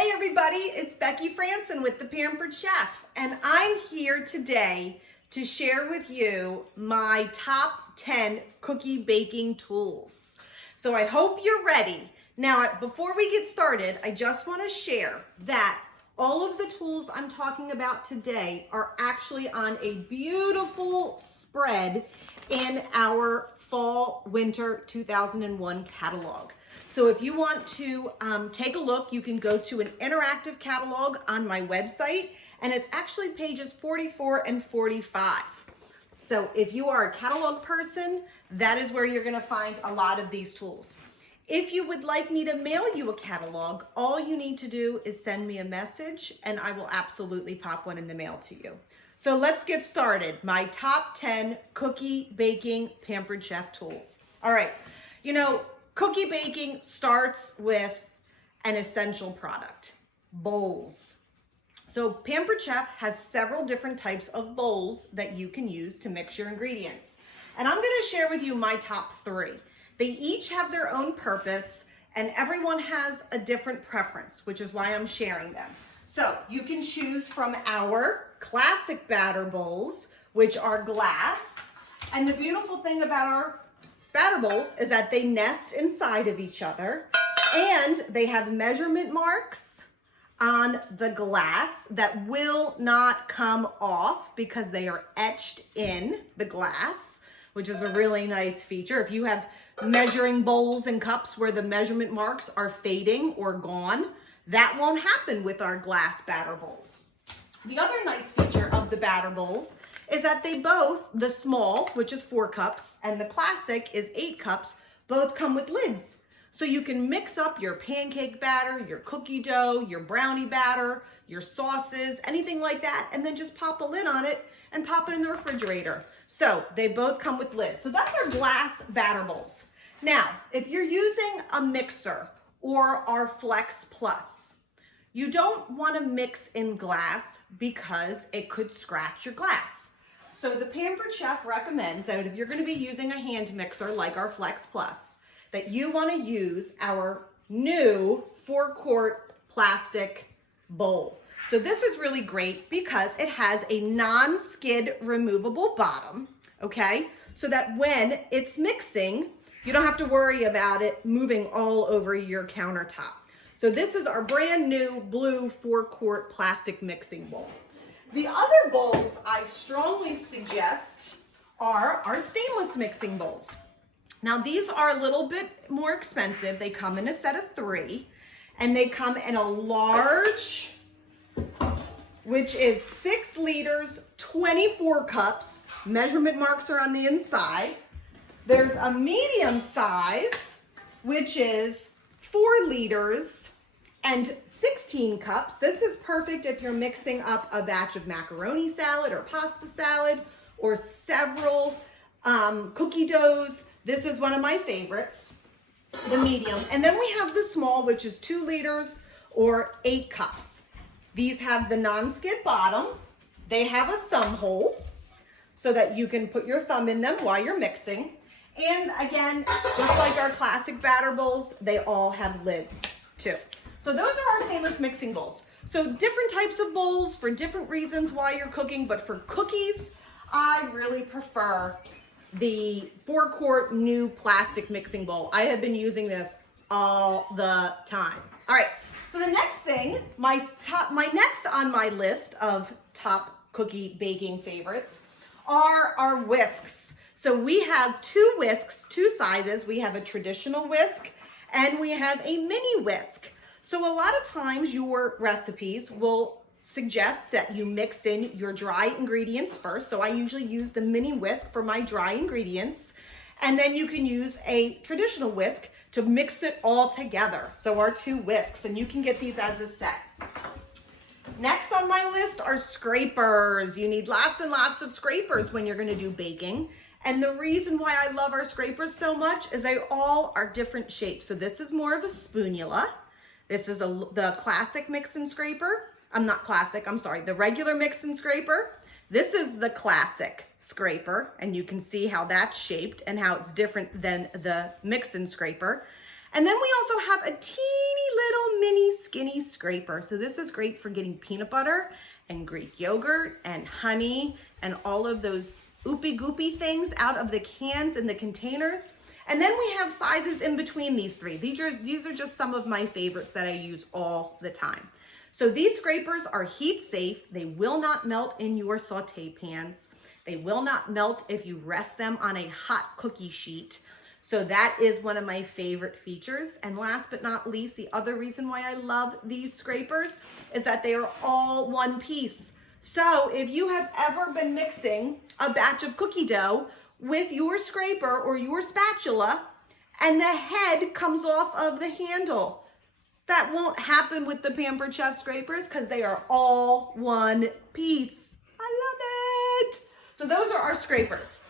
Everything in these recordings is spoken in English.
Hey everybody, it's Becky Franson with The Pampered Chef, and I'm here today to share with you my top 10 cookie baking tools. So I hope you're ready. Now, before we get started, I just want to share that all of the tools I'm talking about today are actually on a beautiful spread in our Fall Winter 2001 catalog. So if you want to take a look, you can go to an interactive catalog on my website, and it's actually pages 44 and 45. So if you are a catalog person, that is where you're gonna find a lot of these tools. If you would like me to mail you a catalog, all you need to do is send me a message and I will absolutely pop one in the mail to you. So let's get started. My top 10 cookie baking Pampered Chef tools. All right, cookie baking starts with an essential product, bowls. So Pampered Chef has several different types of bowls that you can use to mix your ingredients. And I'm gonna share with you my top 3. They each have their own purpose and everyone has a different preference, which is why I'm sharing them. So you can choose from our classic batter bowls, which are glass. And the beautiful thing about our batter bowls is that they nest inside of each other and they have measurement marks on the glass that will not come off because they are etched in the glass, which is a really nice feature. If you have measuring bowls and cups where the measurement marks are fading or gone, that won't happen with our glass batter bowls. The other nice feature of the batter bowls is that they both, the small, which is 4 cups, and the classic is 8 cups, both come with lids. So you can mix up your pancake batter, your cookie dough, your brownie batter, your sauces, anything like that, and then just pop a lid on it and pop it in the refrigerator. So they both come with lids. So that's our glass batter bowls. Now, if you're using a mixer or our Flex Plus, you don't want to mix in glass because it could scratch your glass. So the Pampered Chef recommends that if you're going to be using a hand mixer like our Flex Plus, that you want to use our new 4-quart plastic bowl. So this is really great because it has a non-skid removable bottom, okay? So that when it's mixing, you don't have to worry about it moving all over your countertop. So this is our brand new blue 4-quart plastic mixing bowl. The other bowls I strongly suggest are our stainless mixing bowls. Now these are a little bit more expensive. They come in a set of 3 and they come in a large, which is 6 liters, 24 cups. Measurement marks are on the inside. There's a medium size, which is 4 liters and 16 cups. This is perfect if you're mixing up a batch of macaroni salad or pasta salad or several cookie doughs. This is one of my favorites, the medium. And then we have the small, which is 2 liters or 8 cups. These have the non-skid bottom. They have a thumb hole so that you can put your thumb in them while you're mixing. And again, just like our classic batter bowls, they all have lids too. So those are our stainless mixing bowls. So different types of bowls for different reasons why you're cooking, but for cookies, I really prefer the 4-quart new plastic mixing bowl. I have been using this all the time. All right, so the next thing, my next on my list of top cookie baking favorites are our whisks. So we have 2 whisks, 2 sizes. We have a traditional whisk and we have a mini whisk. So a lot of times your recipes will suggest that you mix in your dry ingredients first. So I usually use the mini whisk for my dry ingredients. And then you can use a traditional whisk to mix it all together. So our 2 whisks, and you can get these as a set. Next on my list are scrapers. You need lots and lots of scrapers when you're gonna do baking. And the reason why I love our scrapers so much is they all are different shapes. So this is more of a spoonula. This is the classic mix and scraper. The regular mix and scraper. This is the classic scraper, and you can see how that's shaped and how it's different than the mix and scraper. And then we also have a teeny little mini skinny scraper. So this is great for getting peanut butter and Greek yogurt and honey and all of those oopy goopy things out of the cans and the containers. And then we have sizes in between these three. These are just some of my favorites that I use all the time. So these scrapers are heat safe. They will not melt in your saute pans. They will not melt if you rest them on a hot cookie sheet. So that is one of my favorite features. And last but not least, the other reason why I love these scrapers is that they are all one piece. So if you have ever been mixing a batch of cookie dough with your scraper or your spatula and the head comes off of the handle, that won't happen with the Pampered Chef scrapers because they are all one piece. I love it. So those are our scrapers.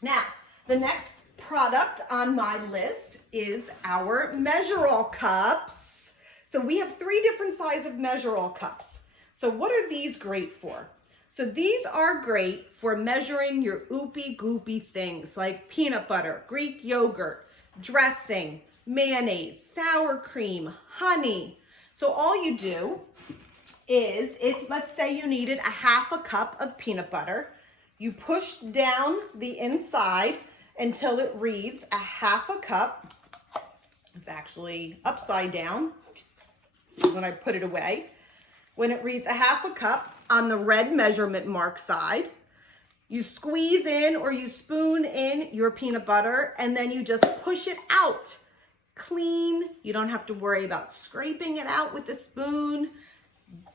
Now, the next product on my list is our Measural Cups. So we have 3 different sizes of Measural Cups. So what are these great for? So these are great for measuring your oopy goopy things like peanut butter, Greek yogurt, dressing, mayonnaise, sour cream, honey. So all you do is, if let's say you needed a half a cup of peanut butter, you push down the inside until it reads a half a cup. It's actually upside down when I put it away. When it reads a half a cup on the red measurement mark side, you squeeze in or you spoon in your peanut butter and then you just push it out clean. You don't have to worry about scraping it out with a spoon.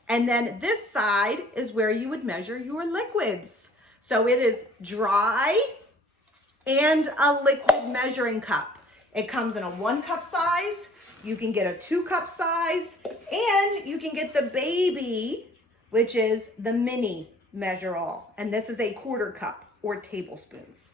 And then this side is where you would measure your liquids. So it is dry and a liquid measuring cup. It comes in a 1 cup size. You can get a 2 cup size, and you can get the baby, which is the mini measure all. And this is a 1/4 cup or tablespoons.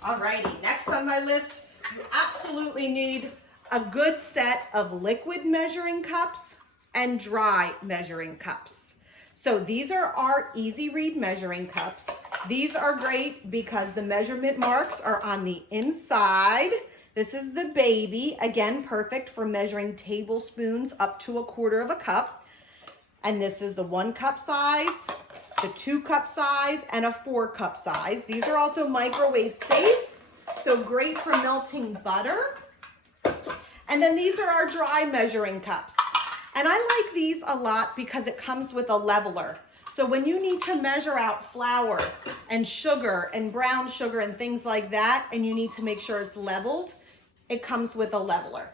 Alrighty, next on my list, you absolutely need a good set of liquid measuring cups and dry measuring cups. So these are our easy read measuring cups. These are great because the measurement marks are on the inside. This is the baby, again, perfect for measuring tablespoons up to a 1/4 cup. And this is the 1 cup size, the 2 cup size, and a 4 cup size. These are also microwave safe, so great for melting butter. And then these are our dry measuring cups. And I like these a lot because it comes with a leveler. So when you need to measure out flour and sugar and brown sugar and things like that, and you need to make sure it's leveled, it comes with a leveler.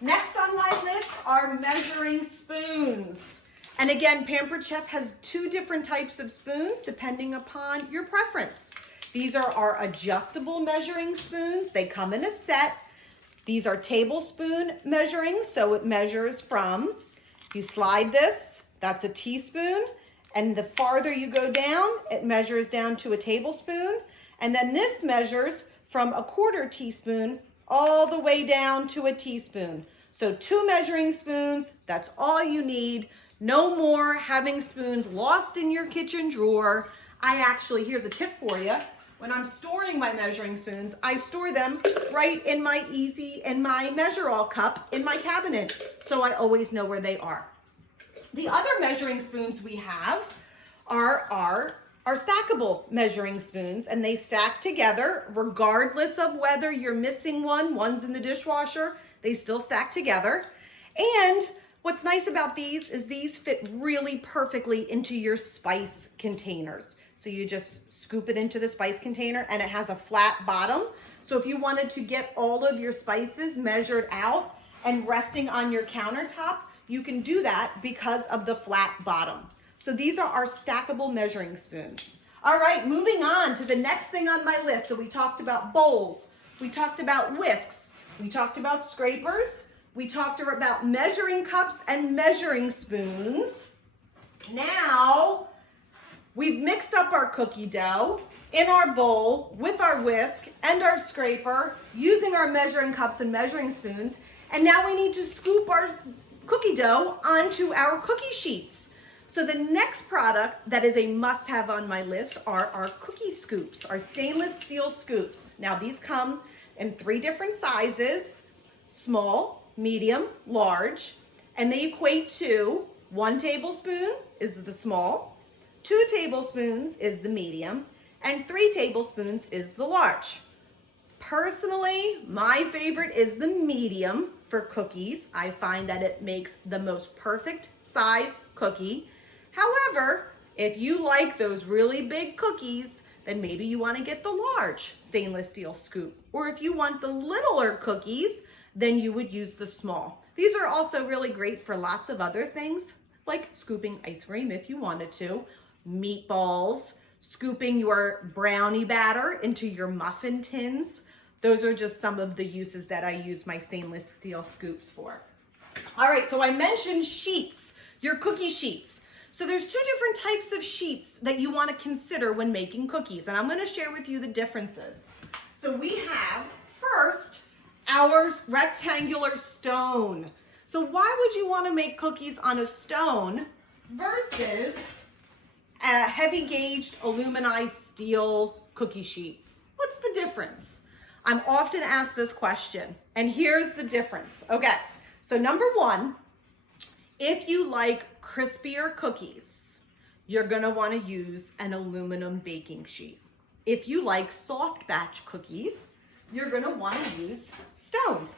Next on my list are measuring spoons. And again, Pampered Chef has 2 different types of spoons depending upon your preference. These are our adjustable measuring spoons. They come in a set. These are tablespoon measuring, so it measures from, you slide this, that's a teaspoon, and the farther you go down, it measures down to a tablespoon, and then this measures from a 1/4 teaspoon all the way down to a teaspoon. So 2 measuring spoons, that's all you need. No more having spoons lost in your kitchen drawer. Here's a tip for you. When I'm storing my measuring spoons, I store them right in my Measure All cup in my cabinet, so I always know where they are. The other measuring spoons we have are our stackable measuring spoons, and they stack together regardless of whether you're missing one's in the dishwasher, they still stack together. And what's nice about these is these fit really perfectly into your spice containers. So you just scoop it into the spice container, and it has a flat bottom. So if you wanted to get all of your spices measured out and resting on your countertop, you can do that because of the flat bottom. So these are our stackable measuring spoons. All right, moving on to the next thing on my list. So we talked about bowls, we talked about whisks, we talked about scrapers, we talked about measuring cups and measuring spoons. Now, we've mixed up our cookie dough in our bowl with our whisk and our scraper using our measuring cups and measuring spoons. And now we need to scoop our cookie dough onto our cookie sheets. So the next product that is a must-have on my list are our cookie scoops, our stainless steel scoops. Now these come in 3 different sizes: small, medium, large. and they equate to 1 tablespoon is the small, 2 tablespoons is the medium, and 3 tablespoons is the large. Personally, my favorite is the medium for cookies. I find that it makes the most perfect size cookie. However, if you like those really big cookies, then maybe you want to get the large stainless steel scoop. Or if you want the littler cookies, then you would use the small. These are also really great for lots of other things, like scooping ice cream if you wanted to, meatballs, scooping your brownie batter into your muffin tins. Those are just some of the uses that I use my stainless steel scoops for. All right, so I mentioned sheets, your cookie sheets. So there's 2 different types of sheets that you want to consider when making cookies, and I'm going to share with you the differences. So we have, first, our rectangular stone. So why would you want to make cookies on a stone versus a heavy gauged aluminized steel cookie sheet? What's the difference? I'm often asked this question, and here's the difference. Okay, so number 1, if you like crispier cookies, you're gonna wanna use an aluminum baking sheet. If you like soft batch cookies, you're gonna wanna use stone.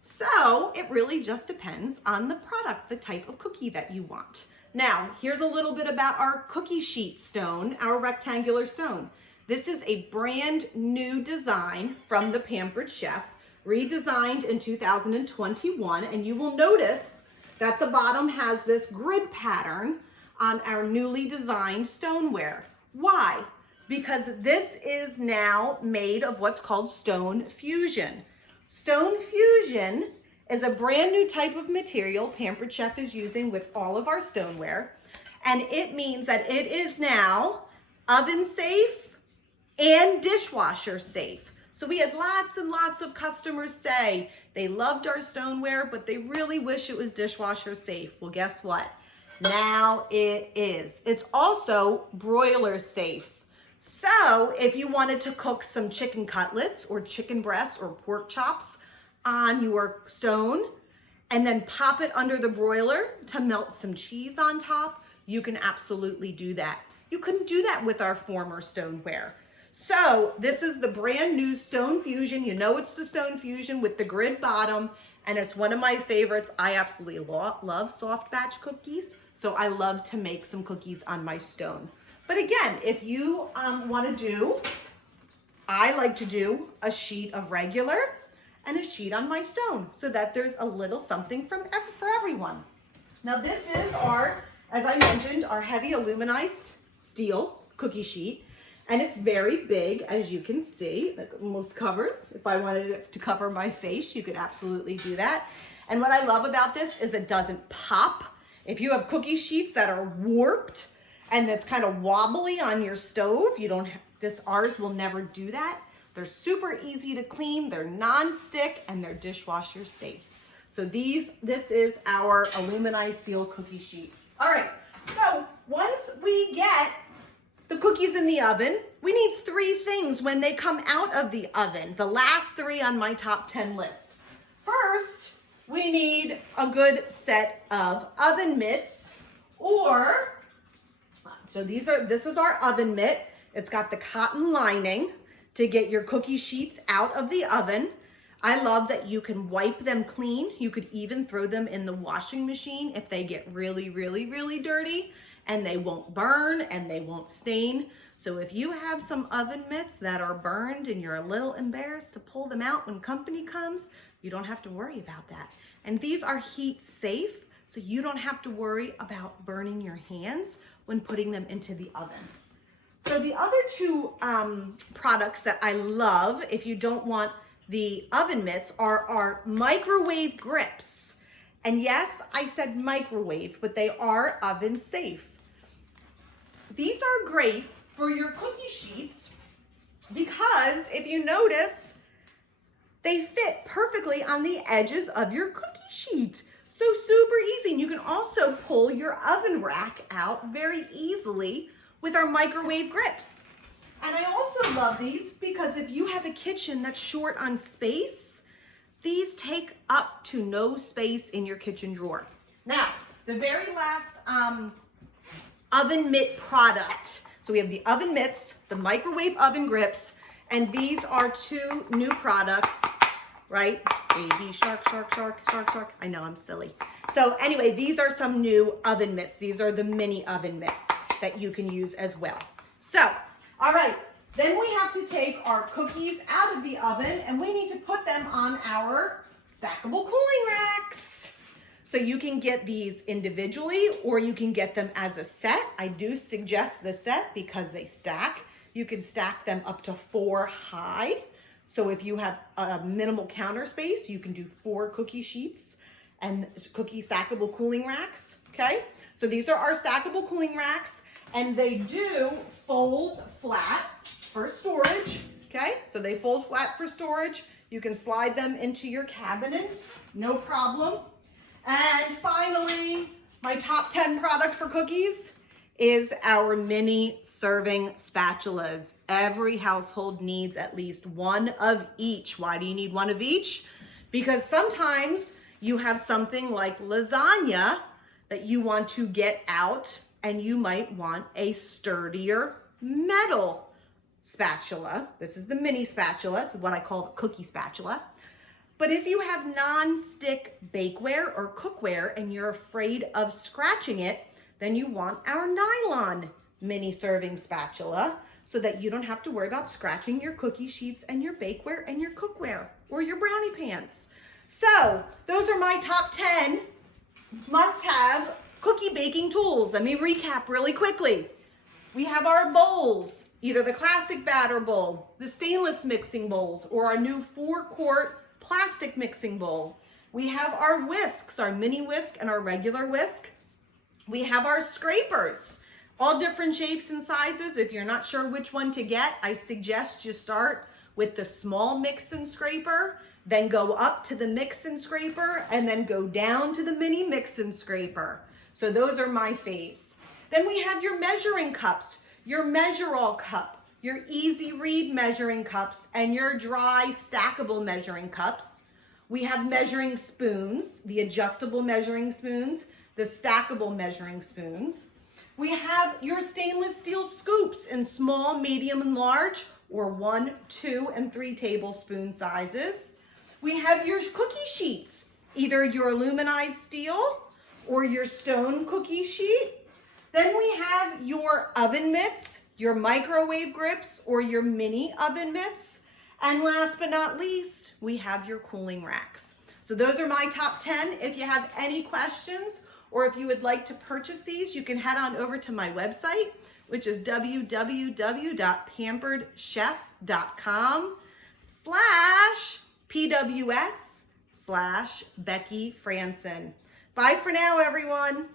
So it really just depends on the product, the type of cookie that you want. Now, here's a little bit about our cookie sheet stone, our rectangular stone. This is a brand new design from the Pampered Chef, redesigned in 2021, and you will notice that the bottom has this grid pattern on our newly designed stoneware. Why? Because this is now made of what's called stone fusion. Stone fusion is a brand new type of material Pampered Chef is using with all of our stoneware, and it means that it is now oven safe and dishwasher safe. So we had lots and lots of customers say they loved our stoneware, but they really wish it was dishwasher safe. Well, guess what? Now it is. It's also broiler safe. So if you wanted to cook some chicken cutlets or chicken breast or pork chops on your stone and then pop it under the broiler to melt some cheese on top, you can absolutely do that. You couldn't do that with our former stoneware. So this is the brand new Stone Fusion. You know it's the Stone Fusion with the grid bottom, and it's one of my favorites. I absolutely love soft batch cookies, so I love to make some cookies on my stone. But again, if you want to do, I like to do a sheet of regular and a sheet on my stone so that there's a little something for everyone. Now this is our, as I mentioned, our heavy aluminized steel cookie sheet. And it's very big, as you can see. It almost covers. If I wanted it to cover my face, you could absolutely do that. And what I love about this is it doesn't pop. If you have cookie sheets that are warped and that's kind of wobbly on your stove, you don't have, ours will never do that. They're super easy to clean, they're non-stick, and they're dishwasher safe. So this is our aluminized steel cookie sheet. All right, so once we get the cookies in the oven, we need 3 things when they come out of the oven. The last 3 on my top 10 list. First, we need a good set of oven mitts, or, so this is our oven mitt. It's got the cotton lining to get your cookie sheets out of the oven. I love that you can wipe them clean. You could even throw them in the washing machine if they get really, really, really dirty, and they won't burn and they won't stain. So if you have some oven mitts that are burned and you're a little embarrassed to pull them out when company comes, you don't have to worry about that. And these are heat safe, so you don't have to worry about burning your hands when putting them into the oven. So the other 2 products that I love, if you don't want the oven mitts, are our microwave grips. And yes, I said microwave, but they are oven safe. These are great for your cookie sheets because if you notice, they fit perfectly on the edges of your cookie sheet. So super easy. And you can also pull your oven rack out very easily with our microwave grips. And I also love these because if you have a kitchen that's short on space, These take up to no space in your kitchen drawer. Now, the very last oven mitt product. So we have the oven mitts, the microwave oven grips, and these are 2 new products, right? Baby shark, shark, shark, shark, shark. I know, I'm silly. So anyway, these are some new oven mitts. These are the mini oven mitts that you can use as well. So, all right, then we have to take our cookies out of the oven and we need to put them on our stackable cooling racks. So you can get these individually or you can get them as a set. I do suggest the set because they stack. You can stack them up to 4 high. So if you have a minimal counter space, you can do 4 cookie sheets and cookie stackable cooling racks, okay? So these are our stackable cooling racks and they do fold flat for storage, okay? So they fold flat for storage. You can slide them into your cabinet, no problem. And finally, my top 10 product for cookies is our mini serving spatulas. Every household needs at least 1 of each. Why do you need 1 of each? Because sometimes you have something like lasagna that you want to get out and you might want a sturdier metal spatula. This is the mini spatula. This is what I call the cookie spatula. But if you have non-stick bakeware or cookware and you're afraid of scratching it, then you want our nylon mini serving spatula so that you don't have to worry about scratching your cookie sheets and your bakeware and your cookware or your brownie pans. So those are my top 10 must-have cookie baking tools. Let me recap really quickly. We have our bowls, either the classic batter bowl, the stainless mixing bowls, or our new 4-quart plastic mixing bowl. We have our whisks, our mini whisk and our regular whisk. We have our scrapers, all different shapes and sizes. If you're not sure which one to get, I suggest you start with the small mix and scraper, then go up to the mix and scraper, and then go down to the mini mix and scraper. So those are my faves. Then we have your measuring cups, your Measural Cup, your easy read measuring cups, and your dry stackable measuring cups. We have measuring spoons, the adjustable measuring spoons, the stackable measuring spoons. We have your stainless steel scoops in small, medium, and large, or 1, 2, and 3 tablespoon sizes. We have your cookie sheets, either your aluminized steel or your stone cookie sheet. Then we have your oven mitts, your microwave grips, or your mini oven mitts. And last but not least, we have your cooling racks. So those are my top 10. If you have any questions or if you would like to purchase these, you can head on over to my website, which is www.pamperedchef.com/PWS/Becky Franson. Bye for now, everyone.